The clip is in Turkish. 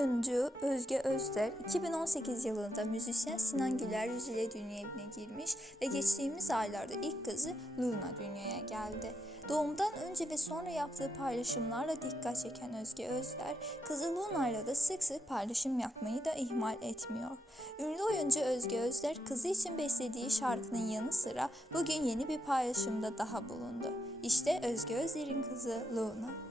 oyuncu Özge Özder 2018 yılında müzisyen Sinan Güler yüz ile dünya evine girmiş ve geçtiğimiz aylarda ilk kızı Luna dünyaya geldi. Doğumdan önce ve sonra yaptığı paylaşımlarla dikkat çeken Özge Özder, kızı Luna ile de sık sık paylaşım yapmayı da ihmal etmiyor. Ünlü oyuncu Özge Özder kızı için beslediği şarkının yanı sıra bugün yeni bir paylaşımda daha bulundu. İşte Özge Özder'in kızı Luna.